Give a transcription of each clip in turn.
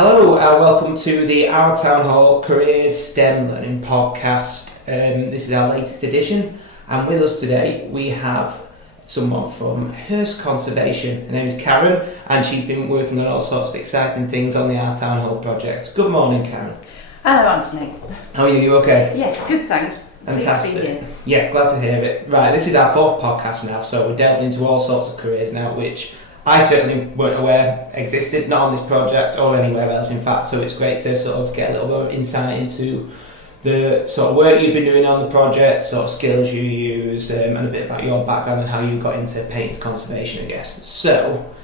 Hello and welcome to the Our Town Hall Careers STEM Learning Podcast. This is our latest edition, and with us today we have someone from Hirst Conservation. Her name is Karen, and she's been working on all sorts of exciting things on the Our Town Hall project. Good morning, Karen. Hello, Anthony. How are you? You okay? Yes, good, thanks. Fantastic. Pleased to be here. Yeah, glad to hear it. Right, this is our fourth podcast now, so we're delving into all sorts of careers now, which I certainly weren't aware existed, not on this project or anywhere else in fact, so it's great to sort of get a little bit of insight into the sort of work you've been doing on the project, sort of skills you use, and a bit about your background and how you got into paintings conservation, I guess. So,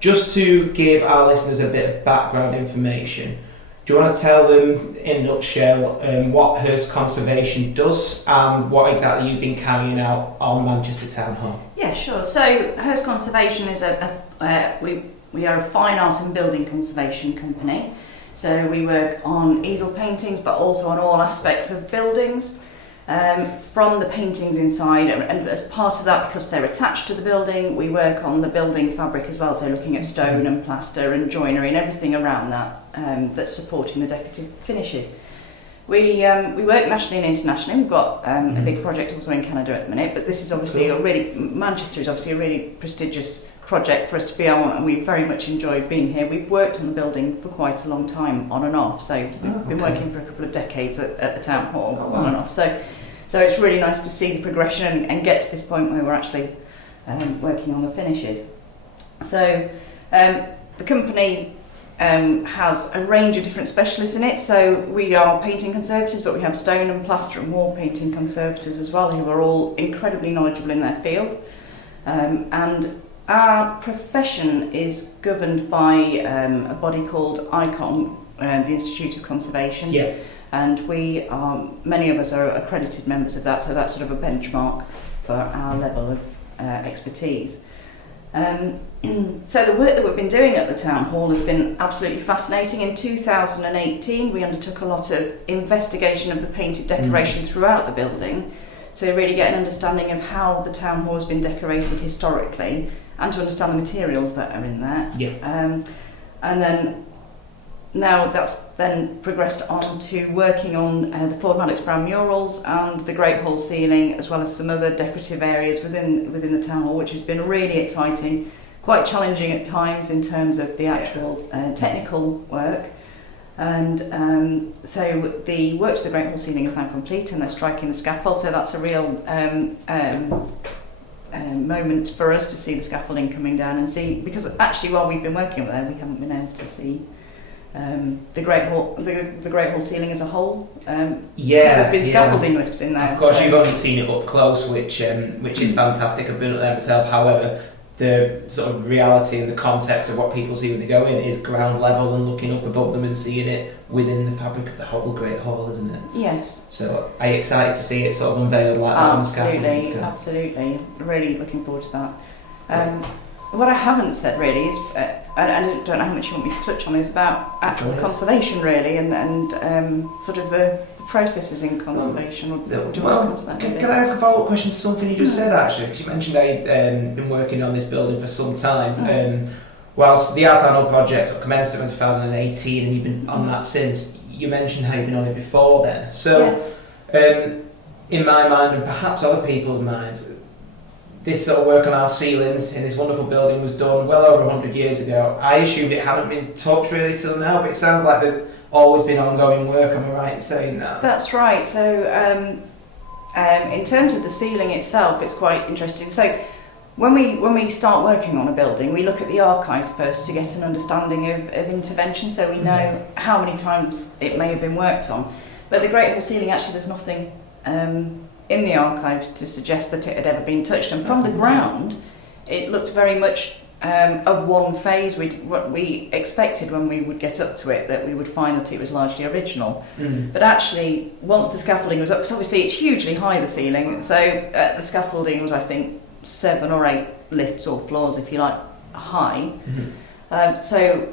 just to give our listeners a bit of background information, do you want to tell them in a nutshell what Hirst Conservation does and what exactly you've been carrying out on Manchester Town Hall? Yeah, sure. So Hirst Conservation is we are a fine art and building conservation company. So we work on easel paintings, but also on all aspects of buildings, from the paintings inside, and as part of that, because they're attached to the building, we work on the building fabric as well, so looking at stone and plaster and joinery and everything around that that's supporting the decorative finishes. We work nationally and internationally. We've got a big project also in Canada at the minute, but this is obviously Manchester is obviously a really prestigious project for us to be on, and we very much enjoyed being here. We've worked on the building for quite a long time, on and off, so we've been working for a couple of decades at the Town Hall, on and off. So it's really nice to see the progression and get to this point where we're actually working on the finishes. So the company has a range of different specialists in it. So we are painting conservators, but we have stone and plaster and wall painting conservators as well, who are all incredibly knowledgeable in their field. And our profession is governed by a body called ICON, the Institute of Conservation. Yeah. And many of us are accredited members of that, so that's sort of a benchmark for our level of expertise. So the work that we've been doing at the Town Hall has been absolutely fascinating. In 2018 we undertook a lot of investigation of the painted decoration throughout the building, to really get an understanding of how the Town Hall has been decorated historically and to understand the materials that are in there. Yeah. And then now that's then progressed on to working on the Ford Maddox Brown murals and the Great Hall ceiling, as well as some other decorative areas within the Town Hall, which has been really exciting, quite challenging at times in terms of the actual technical work. And so the work to the Great Hall ceiling is now complete, and they're striking the scaffold, so that's a real moment for us to see the scaffolding coming down and see, because actually while we've been working there we haven't been able to see the Great Hall ceiling as a whole, because there's been scaffolding lifts in there. Of course, you've only seen it up close, which is fantastic. I've been up there myself. However, the sort of reality and the context of what people see when they go in is ground level and looking up above them and seeing it within the fabric of the whole Great Hall, isn't it? Yes. So are you excited to see it sort of unveiled like that on the scaffolding? Absolutely. Really looking forward to that. What I haven't said really is, I don't know how much you want me to touch on, is about actual conservation really, and sort of the processes in conservation. Can I ask a follow-up question to something you just said actually? Because you mentioned I'd been working on this building for some time. Whilst the Our Town Hall project sort of commenced in 2018 and you've been on that since, you mentioned how you've been on it before then. So in my mind, and perhaps other people's minds, this sort of work on our ceilings in this wonderful building was done well over 100 years ago. I assumed it hadn't been touched really till now, but it sounds like there's always been ongoing work. Am I right in saying that? That's right. So in terms of the ceiling itself, it's quite interesting. So when we start working on a building, we look at the archives first to get an understanding of intervention, so we know how many times it may have been worked on. But the Great Hall ceiling, actually there's nothing in the archives to suggest that it had ever been touched, and from the ground it looked very much of one phase. What we expected when we would get up to it, that we would find that it was largely original. But actually once the scaffolding was up, because obviously it's hugely high, the ceiling, so the scaffolding was, I think, 7 or 8 lifts or floors, if you like, high. So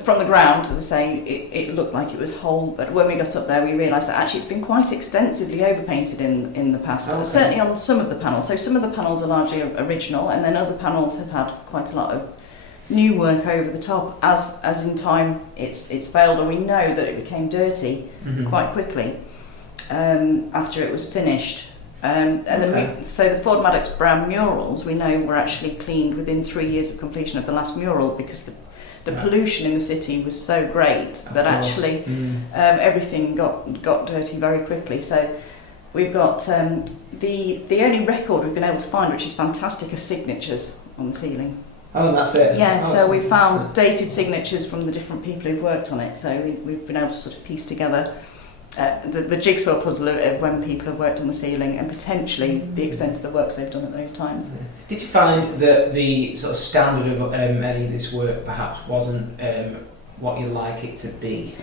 from the ground, as I say, it looked like it was whole, but when we got up there we realised that actually it's been quite extensively overpainted in the past, certainly on some of the panels. So some of the panels are largely original, and then other panels have had quite a lot of new work over the top as in time it's failed, or we know that it became dirty quite quickly after it was finished. And then so the Ford Maddox Brown murals, we know, were actually cleaned within 3 years of completion of the last mural, because the pollution in the city was so great that actually everything got dirty very quickly. So we've got the only record we've been able to find, which is fantastic, are signatures on the ceiling. Oh, and that's it? Yeah, so we found dated signatures from the different people who've worked on it, so we've been able to sort of piece together the jigsaw puzzle of when people have worked on the ceiling, and potentially the extent of the works they've done at those times. Did you find that the sort of standard of any of this work perhaps wasn't what you'd like it to be?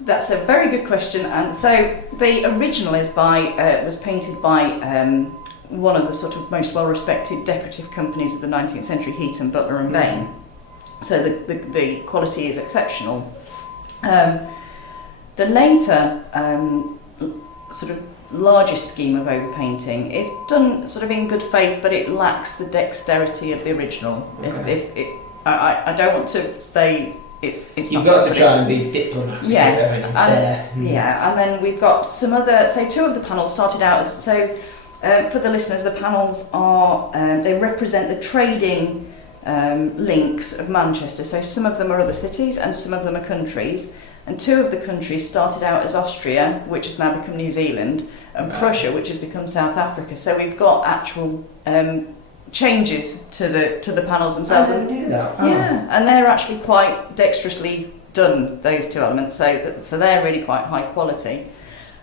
That's a very good question. And so the original is was painted by one of the sort of most well-respected decorative companies of the 19th century, Heaton, Butler and Bain. So the quality is exceptional. The later sort of largest scheme of overpainting is done sort of in good faith, but it lacks the dexterity of the original. Okay. I don't want to say it's You've not got to try and be diplomatic. Yes, and and then we've got some other. So two of the panels started out as for the listeners, the panels are they represent the trading links of Manchester. So some of them are other cities and some of them are countries. And two of the countries started out as Austria, which has now become New Zealand, and Prussia, which has become South Africa. So we've got actual changes to the panels themselves. I didn't know that. Oh. Yeah, and they're actually quite dexterously done, those two elements. So they're really quite high quality.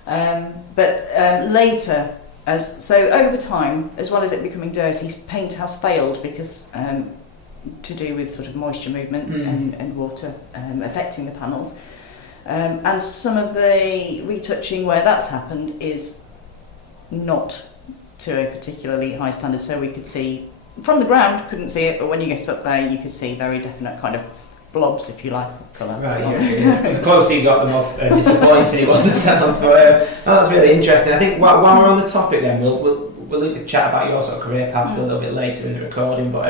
But later, over time, as well as it becoming dirty, paint has failed because to do with sort of moisture movement and water affecting the panels. And some of the retouching where that's happened is not to a particularly high standard. So we could see, from the ground, couldn't see it, but when you get up there, you could see very definite kind of blobs, if you like, of colour. Right, yeah. The closer you got them off, disappointing it was, it sounds. But that's really interesting. I think while we're on the topic then, we'll look to chat about your sort of career paths a little bit later in the recording, but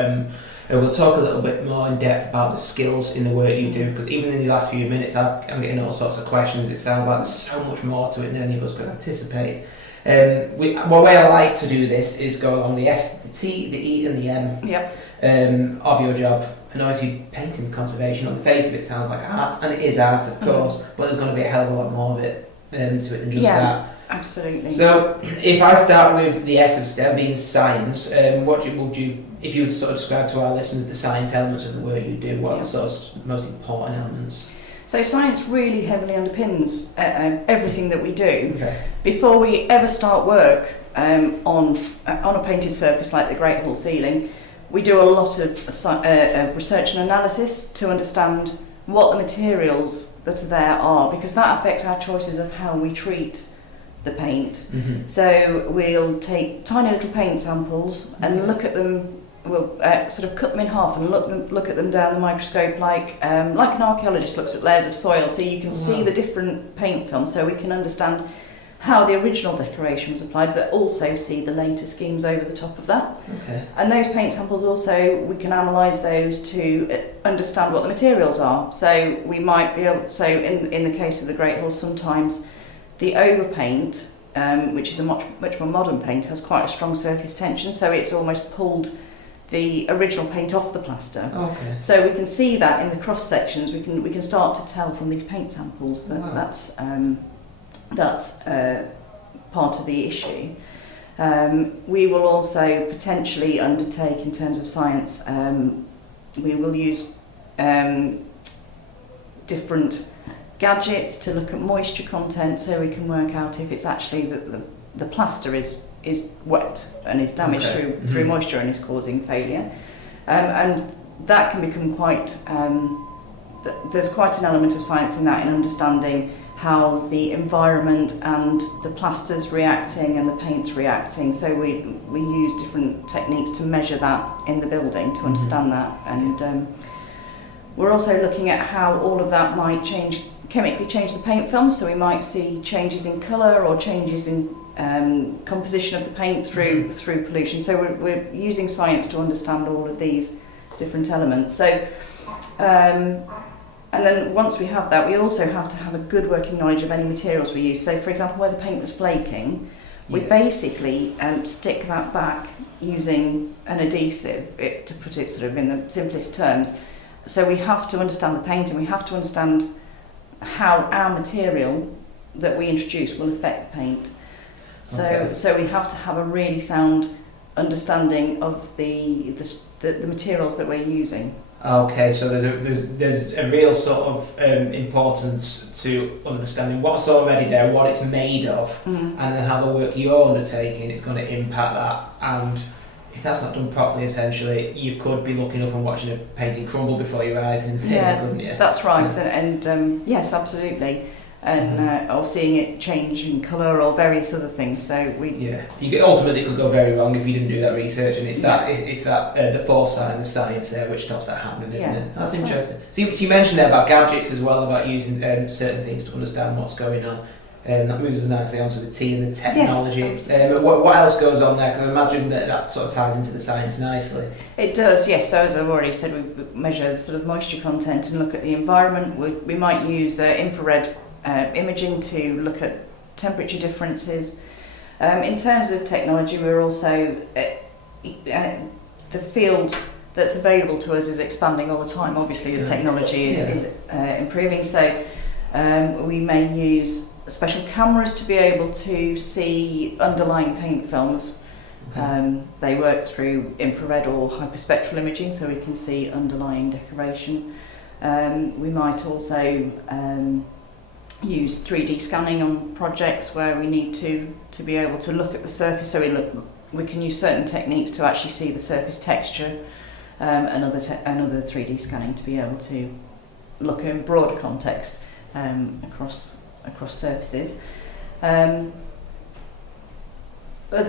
we'll talk a little bit more in depth about the skills in the work you do, because even in the last few minutes I'm getting all sorts of questions. It sounds like there's so much more to it than any of us could anticipate. One way I like to do this is go along the S, the T, the E and the M of your job. And obviously painting conservation, on the face of it sounds like art, and it is art of course, but there's going to be a hell of a lot more of it to it than just that. Absolutely. So if I start with the S of STEM being science, what would you, if you would sort of describe to our listeners the science elements of the work you do, what are the sort of most important elements? So science really heavily underpins everything that we do. Okay. Before we ever start work on a painted surface like the Great Hall ceiling, we do a lot of research and analysis to understand what the materials that are there are, because that affects our choices of how we treat the paint. So we'll take tiny little paint samples and look at them. We'll sort of cut them in half and look at them down the microscope like an archaeologist looks at layers of soil, so you can see the different paint films, so we can understand how the original decoration was applied, but also see the later schemes over the top of that. Okay. And those paint samples also, we can analyse those to understand what the materials are. So we might be able, so in the case of the Great Hall, sometimes the overpaint, which is a much more modern paint, has quite a strong surface tension, so it's almost pulled the original paint off the plaster. Okay. So we can see that in the cross sections. We can start to tell from these paint samples that that's part of the issue. We will also potentially undertake, in terms of science, we will use different gadgets to look at moisture content, so we can work out if it's actually that the plaster is wet and is damaged through moisture and is causing failure. And that can become quite, there's quite an element of science in that, in understanding how the environment and the plaster's reacting and the paint's reacting. So we use different techniques to measure that in the building to understand that. And we're also looking at how all of that might chemically change the paint film. So we might see changes in colour or changes in composition of the paint through pollution. So we're using science to understand all of these different elements. So And then once we have that, we also have to have a good working knowledge of any materials we use. So for example, where the paint was flaking, we basically stick that back using an adhesive, to put it sort of in the simplest terms. So we have to understand the paint, and we have to understand how our material that we introduce will affect the paint. So we have to have a really sound understanding of the materials that we're using. Okay, so there's a real sort of importance to understanding what's already there, what it's made of, and then how the work you're undertaking is going to impact that. And if that's not done properly, essentially, you could be looking up and watching a painting crumble before your eyes, and couldn't you? That's right, and yes, absolutely. And or seeing it change in colour or various other things. So you ultimately could go very wrong if you didn't do that research, and it's that the foresight and the science there which stops that happening, isn't it? That's interesting. Right. So you mentioned there about gadgets as well, about using certain things to understand what's going on. That moves us nicely onto the T and the technology. Yes, what else goes on there? Because I imagine that sort of ties into the science nicely. It does, yes. So as I've already said, we measure the sort of moisture content and look at the environment. We might use infrared imaging to look at temperature differences. In terms of technology, we're also the field that's available to us is expanding all the time, obviously, as technology is improving. So we may use special cameras to be able to see underlying paint films. They work through infrared or hyperspectral imaging, so we can see underlying decoration. We might also use 3D scanning on projects where we need to be able to look at the surface. So we can use certain techniques to actually see the surface texture, and other 3D scanning to be able to look in broader context across surfaces. Other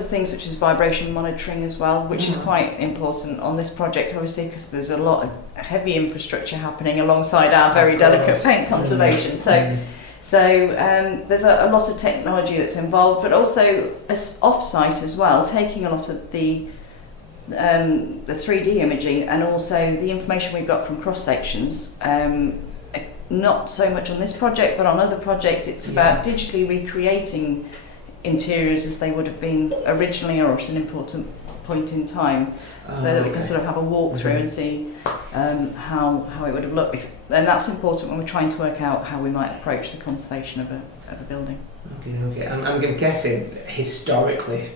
things such as vibration monitoring as well, which is quite important on this project, obviously, because there's a lot of heavy infrastructure happening alongside our very delicate paint conservation. So there's a lot of technology that's involved, but also off-site as well, taking a lot of the 3D imaging and also the information we've got from cross-sections. Not so much on this project, but on other projects it's about digitally recreating interiors as they would have been originally or at an important point in time, so that we can sort of have a walk through and see how it would have looked. And that's important when we're trying to work out how we might approach the conservation of a building. Okay. I'm guessing historically,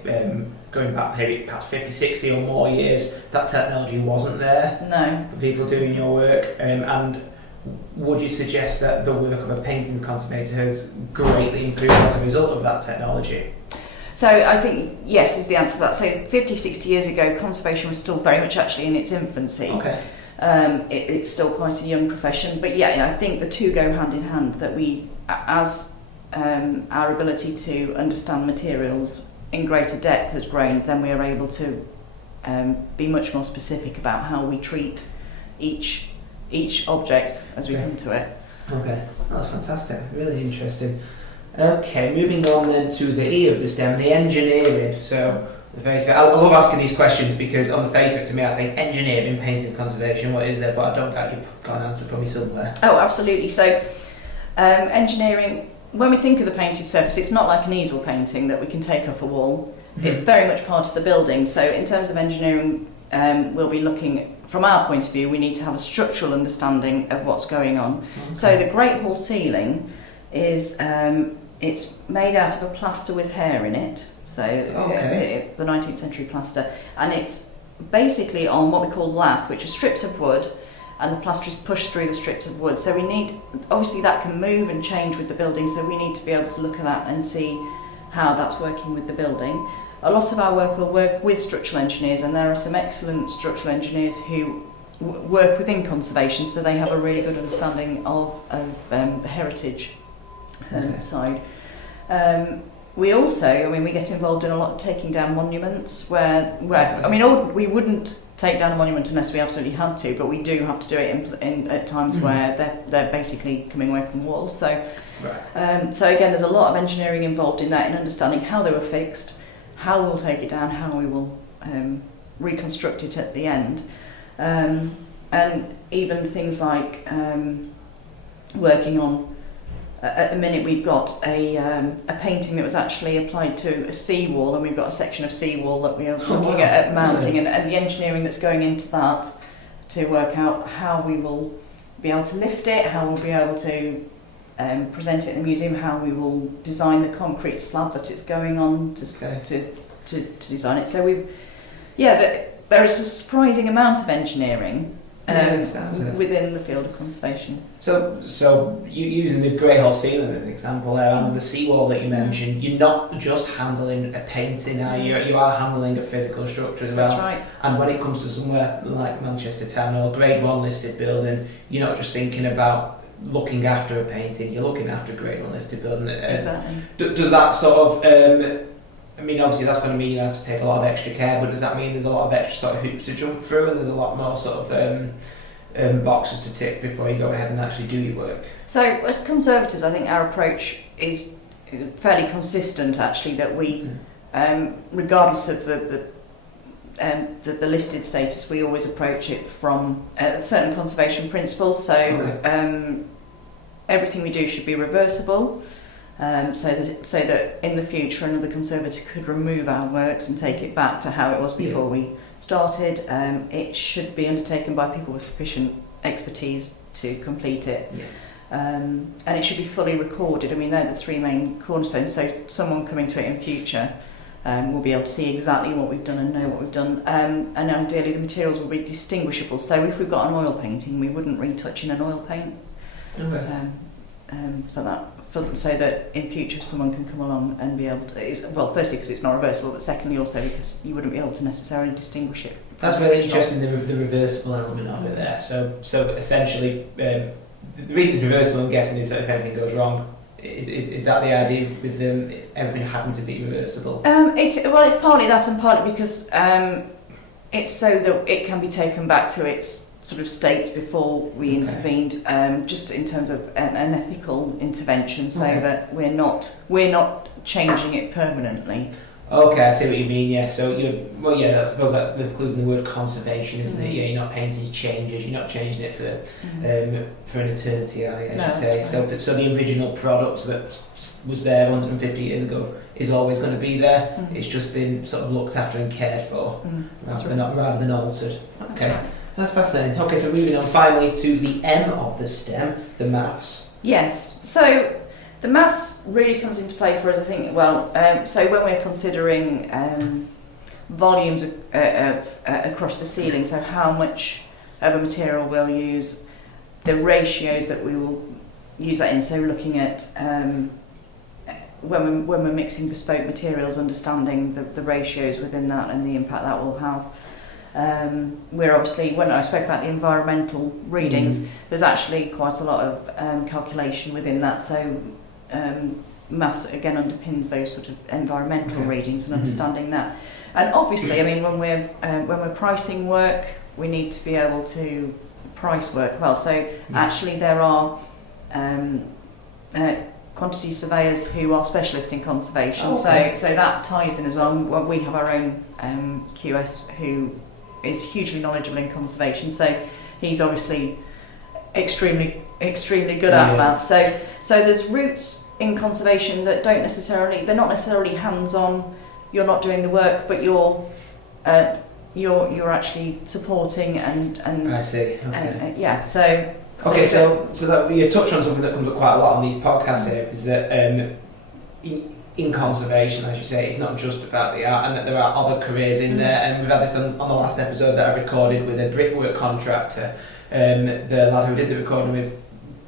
going back maybe past 50, 60 or more years, that technology wasn't there. No. For people doing your work, and would you suggest that the work of a painting conservator has greatly improved as a result of that technology? So I think yes is the answer to that. So 50, 60 years ago, conservation was still very much actually in its infancy. Okay. It's still quite a young profession, but I think the two go hand in hand, that we, as our ability to understand materials in greater depth has grown, then we are able to be much more specific about how we treat each object as we come to it. Okay, that's fantastic, really interesting. Okay, moving on then to the E of the STEM, the engineering. So, I love asking these questions because on the face of it, to me, I think engineering, painting, conservation, what is there? But I don't doubt you've got an answer for me somewhere. Oh, absolutely. So, engineering, when we think of the painted surface, it's not like an easel painting that we can take off a wall. Mm-hmm. It's very much part of the building. So, in terms of engineering, we'll be looking, from our point of view, we need to have a structural understanding of what's going on. Okay. So, the Great Hall ceiling is it's made out of a plaster with hair in it. So the 19th century plaster, and it's basically on what we call lath, which are strips of wood, and the plaster is pushed through the strips of wood. So we need, obviously that can move and change with the building, so we need to be able to look at that and see how that's working with the building. A lot of our work will work with structural engineers, and there are some excellent structural engineers who work within conservation, so they have a really good understanding of the heritage side. We also, we get involved in a lot of taking down monuments where we wouldn't take down a monument unless we absolutely had to, but we do have to do it at times where they're basically coming away from walls. So, so again, there's a lot of engineering involved in that, in understanding how they were fixed, how we'll take it down, how we will reconstruct it at the end. And even things like working on. At the minute, we've got a painting that was actually applied to a seawall, and we've got a section of seawall that we are looking at mounting, and the engineering that's going into that to work out how we will be able to lift it, how we'll be able to present it in the museum, how we will design the concrete slab that it's going on to design it. So there is a surprising amount of engineering within the field of conservation. So you using the grey hole ceiling as an example there, and the seawall that you mentioned, you're not just handling a painting, you are handling a physical structure as well. That's right. And when it comes to somewhere like Manchester Town or Grade 1 listed building, you're not just thinking about looking after a painting, you're looking after a Grade 1 listed building. Exactly. Does that sort of I mean, obviously that's going to mean you have to take a lot of extra care, but does that mean there's a lot of extra sort of hoops to jump through, and there's a lot more sort of boxes to tick before you go ahead and actually do your work? So as conservators, I think our approach is fairly consistent actually, that we, regardless of the listed status, we always approach it from certain conservation principles. So everything we do should be reversible. So that in the future another conservator could remove our works and take it back to how it was before we started. It should be undertaken by people with sufficient expertise to complete it. And it should be fully recorded. I mean, they're the three main cornerstones, so someone coming to it in future will be able to see exactly what we've done and know what we've done, and ideally the materials will be distinguishable. So if we've got an oil painting, we wouldn't retouch in an oil paint for that. So that in future someone can come along and be able to, well, firstly because it's not reversible, but secondly also because you wouldn't be able to necessarily distinguish it. That's really interesting, the reversible element of it there. So essentially, the reason it's reversible, I'm guessing, is that if anything goes wrong, is that the idea with everything having to be reversible? It's partly that, and partly because it's so that it can be taken back to its sort of state before we intervened, just in terms of an ethical intervention, so that we're not changing it permanently. Okay, I see what you mean. Yeah, so I suppose that includes in the word conservation, isn't it? Yeah, you're not painting changes, you're not changing it for an eternity, I should say. Right. So the original product that was there 150 years ago is always going to be there. It's just been sort of looked after and cared for, rather than altered. Okay. Right. That's fascinating. Okay, so moving on finally to the M of the STEM, the maths. Yes, so the maths really comes into play for us, I think, so when we're considering volumes across the ceiling, so how much of a material we'll use, the ratios that we will use that in, so looking at when we're mixing bespoke materials, understanding the ratios within that and the impact that will have. We're obviously, when I spoke about the environmental readings, there's actually quite a lot of calculation within that, so maths again underpins those sort of environmental readings and understanding that. And obviously, I mean, when we're pricing work, we need to be able to price work well. So actually there are quantity surveyors who are specialists in conservation, so that ties in as well. We have our own QS who is hugely knowledgeable in conservation, so he's obviously extremely good at maths. So there's routes in conservation that they're not necessarily hands-on. You're not doing the work, but you're actually supporting and I see. Okay. So that you touched on something that comes up quite a lot on these podcasts here, is that in conservation, as you say, it's not just about the art, and that there are other careers in there. And we've had this on the last episode that I recorded with a brickwork contractor. The lad who did the recording with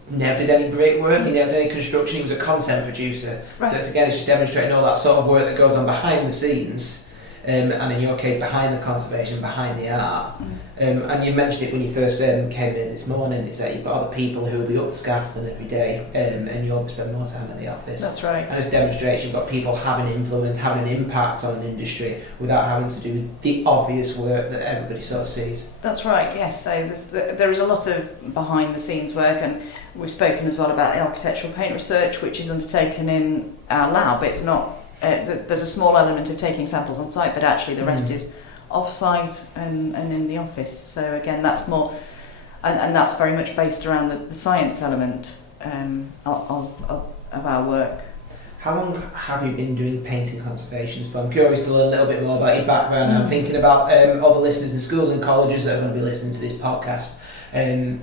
never did any brickwork, he never did any construction, he was a content producer. Right. So it's just demonstrating all that sort of work that goes on behind the scenes, and in your case behind the conservation, behind the art. And you mentioned it when you first came in this morning, is that you've got other people who will be up the scaffolding every day, and you'll spend more time at the office. That's right. And it demonstrates you've got people having influence, having an impact on an industry without having to do the obvious work that everybody sort of sees. That's right, yes. So there is a lot of behind the scenes work, and we've spoken as well about the architectural paint research, which is undertaken in our lab. It's not, there's a small element of taking samples on site, but actually the rest is off-site and in the office. So again, that's more and that's very much based around the science element of our work. How long have you been doing painting conservations for? I'm curious to learn a little bit more about your background. I'm thinking about all the listeners in schools and colleges that are going to be listening to this podcast, and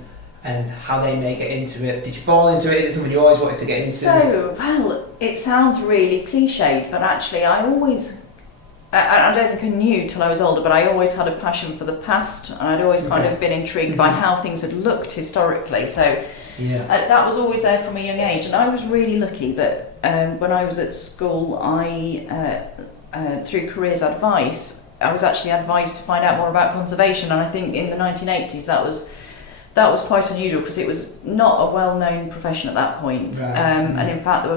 how they may get into it. Did you fall into it? Is it something you always wanted to get into? So, well, it sounds really cliched, but actually I don't think I knew till I was older, but I always had a passion for the past, and I'd always kind of been intrigued by how things had looked historically. So that was always there from a young age, and I was really lucky that when I was at school, I through careers advice, I was actually advised to find out more about conservation, and I think in the 1980s that was quite unusual because it was not a well-known profession at that point. And in fact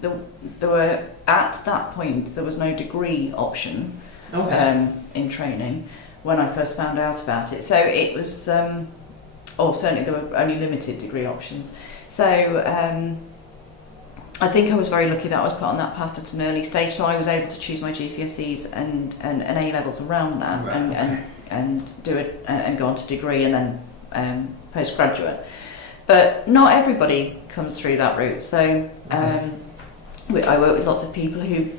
there were at that point there was no degree option in training when I first found out about it. So it was or certainly there were only limited degree options. So I think I was very lucky that I was put on that path at an early stage, so I was able to choose my GCSEs and A levels around that, and do it and go on to degree and then postgraduate. But not everybody comes through that route. So I work with lots of people who've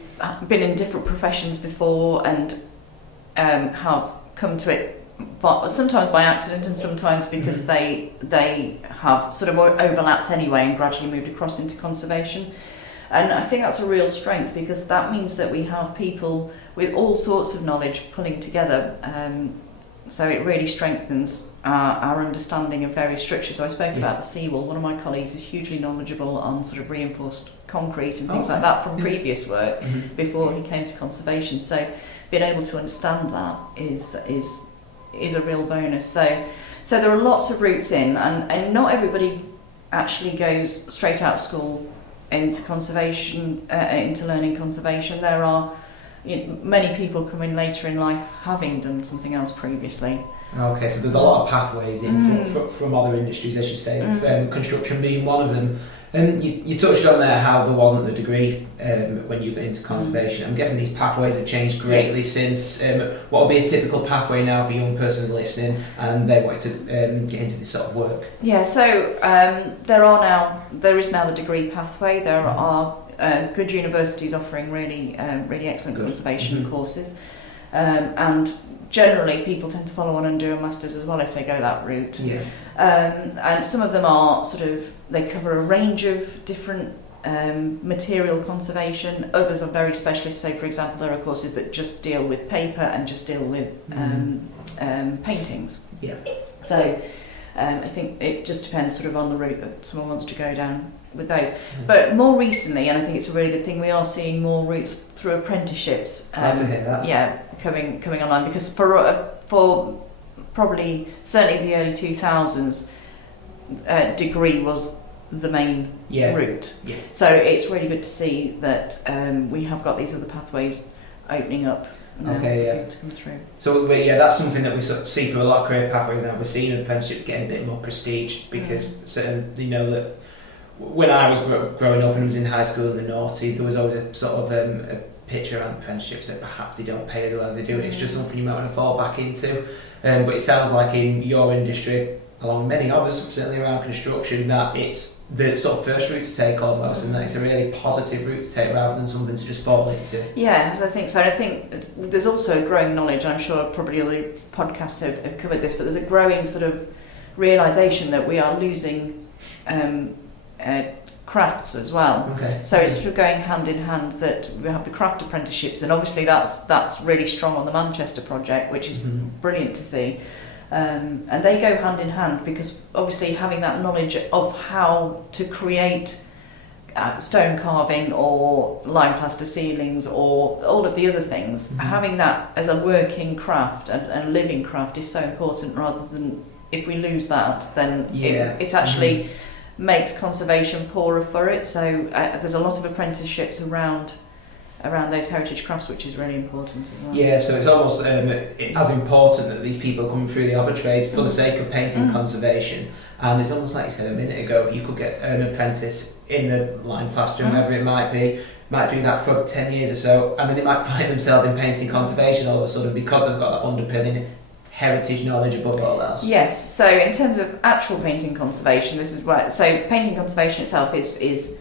been in different professions before and have come to it sometimes by accident and sometimes because they have sort of overlapped anyway and gradually moved across into conservation. And I think that's a real strength because that means that we have people with all sorts of knowledge pulling together. So it really strengthens our understanding of various structures. So I spoke about the seawall. One of my colleagues is hugely knowledgeable on sort of reinforced concrete and things like that from previous work before he came to conservation. So being able to understand that is a real bonus. So there are lots of routes in, and not everybody actually goes straight out of school into conservation, into learning conservation. There are many people come in later in life having done something else previously. Okay, so there's a lot of pathways in from other industries, as you say, construction being one of them. And you touched on there how there wasn't a degree when you got into conservation. I'm guessing these pathways have changed greatly since. What would be a typical pathway now for a young person listening and they want to get into this sort of work? Yeah, so there is now the degree pathway. There are good universities offering really excellent conservation courses, and generally people tend to follow on and do a master's as well if they go that route. And some of them are they cover a range of different material conservation. Others are very specialist. So for example, there are courses that just deal with paper and just deal with paintings. So I think it just depends on the route that someone wants to go down with those. But more recently, and I think it's a really good thing, we are seeing more routes through apprenticeships. Glad to hear that. Coming online, because for probably certainly the early 2000s, degree was the main route. So it's really good to see that we have got these other pathways opening up. To come through. So that's something that we sort of see through a lot of career pathways now. We're seeing apprenticeships getting a bit more prestige because they know that when I was growing up and I was in high school in the noughties, there was always a sort of a picture around apprenticeships that perhaps they don't pay as well as they do, and it's just something you might want to fall back into. But it sounds like in your industry, along many others, certainly around construction, that it's the sort of first route to take almost, and that it's a really positive route to take rather than something to just fall into. Yeah, I think so. I think there's also a growing knowledge, I'm sure probably other podcasts have covered this, but there's a growing sort of realisation that we are losing crafts as well. So it's sort of going hand in hand that we have the craft apprenticeships, and obviously that's really strong on the Manchester project, which is brilliant to see. And they go hand in hand because obviously having that knowledge of how to create stone carving or lime plaster ceilings or all of the other things, having that as a working craft and living craft is so important, rather than if we lose that then it actually makes conservation poorer for it. So there's a lot of apprenticeships around those heritage crafts, which is really important as well. Yeah, so it's almost as important that these people come through the other trades for the sake of painting conservation. And it's almost like you said a minute ago, you could get an apprentice in the lime plastering, whatever it might be, might do that for 10 years or so, and then they might find themselves in painting conservation all of a sudden because they've got that underpinning heritage knowledge above all else. Yes, so in terms of actual painting conservation, this is where, so painting conservation itself is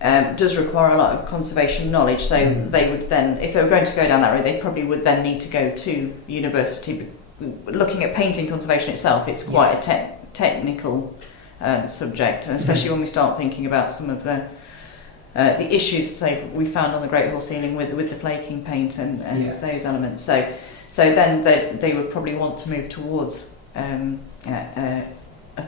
does require a lot of conservation knowledge, so they would then, if they were going to go down that road, they probably would then need to go to university. Looking at painting conservation itself, it's quite a technical subject, and especially when we start thinking about some of the issues, say, we found on the Great Hall ceiling with the flaking paint and those elements. So then they would probably want to move towards a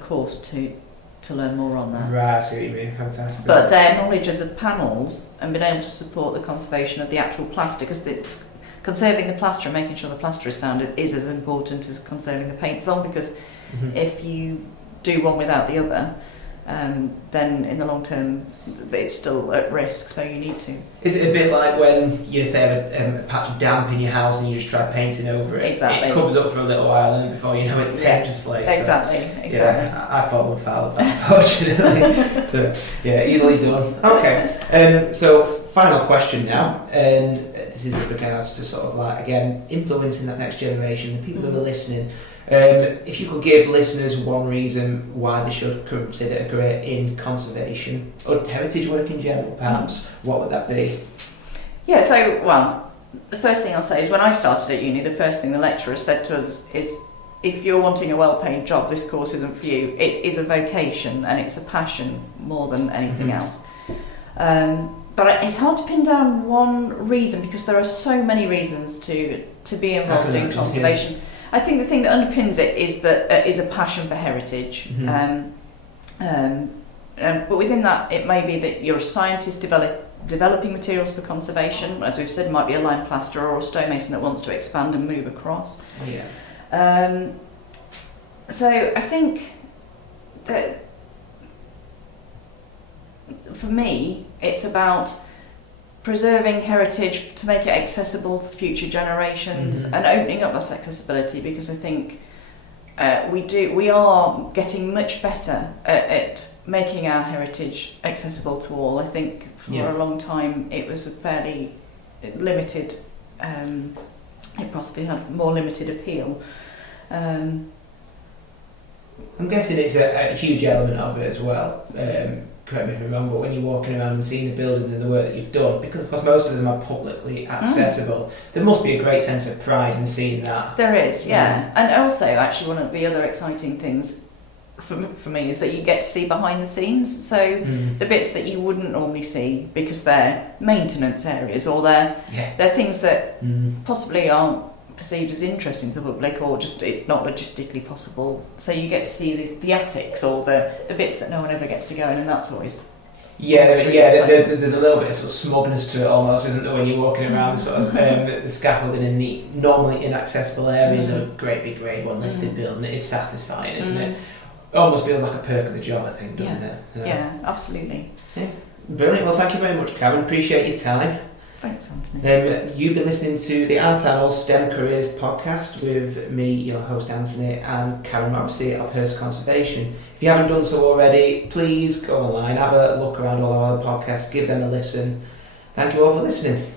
course to learn more on that. Right, I see what you mean. Fantastic. But their knowledge of the panels and being able to support the conservation of the actual plaster, because it's conserving the plaster and making sure the plaster is sound is as important as conserving the paint film, because if you do one without the other, then in the long term it's still at risk, so you need to. Is it a bit like when you say have a patch of damp in your house and you just try painting over it? Exactly. It covers up for a little while and before you know it, the paint just flakes. Exactly. Yeah, I fallen foul of that, unfortunately. So, yeah, easily done. Okay, so final question now, and this is with regards to sort of like, again, influencing that next generation, the people who are listening. If you could give listeners one reason why they should consider a career in conservation or heritage work in general, perhaps, what would that be? Yeah, so, well, the first thing I'll say is when I started at uni, the first thing the lecturer said to us is, if you're wanting a well-paid job, this course isn't for you. It is a vocation and it's a passion more than anything else. But it's hard to pin down one reason, because there are so many reasons to be involved in conservation. Yeah. I think the thing that underpins it is that is a passion for heritage. But within that, it may be that you're a scientist developing materials for conservation. As we've said, it might be a lime plasterer or a stonemason that wants to expand and move across. Yeah. So I think that for me, it's about preserving heritage to make it accessible for future generations and opening up that accessibility, because I think we are getting much better at making our heritage accessible to all. I think for a long time it was a fairly limited, it possibly had more limited appeal. I'm guessing it's a huge element of it as well. Correct me if I'm wrong, but when you're walking around and seeing the buildings and the work that you've done, because of course most of them are publicly accessible, there must be a great sense of pride in seeing that. There is, yeah. And also, actually, one of the other exciting things for me is that you get to see behind the scenes. So the bits that you wouldn't normally see because they're maintenance areas, or they're things that possibly aren't perceived as interesting to the public, or just it's not logistically possible. So you get to see the attics or the bits that no one ever gets to go in, and that's always there's a little bit of sort of smugness to it almost, isn't there, when you're walking around sort of the scaffolding in neat, normally inaccessible areas of a great big grade one listed building. It is satisfying, isn't it? It almost feels like a perk of the job, I think, doesn't it? Yeah, absolutely. Yeah. Brilliant. Well, thank you very much, Karen. Appreciate your time. Thanks, Anthony. You've been listening to the Art Annals STEM Careers podcast with me, your host Anthony, and Karen Morrissey of Hirst Conservation. If you haven't done so already, please go online, have a look around all our other podcasts, give them a listen. Thank you all for listening.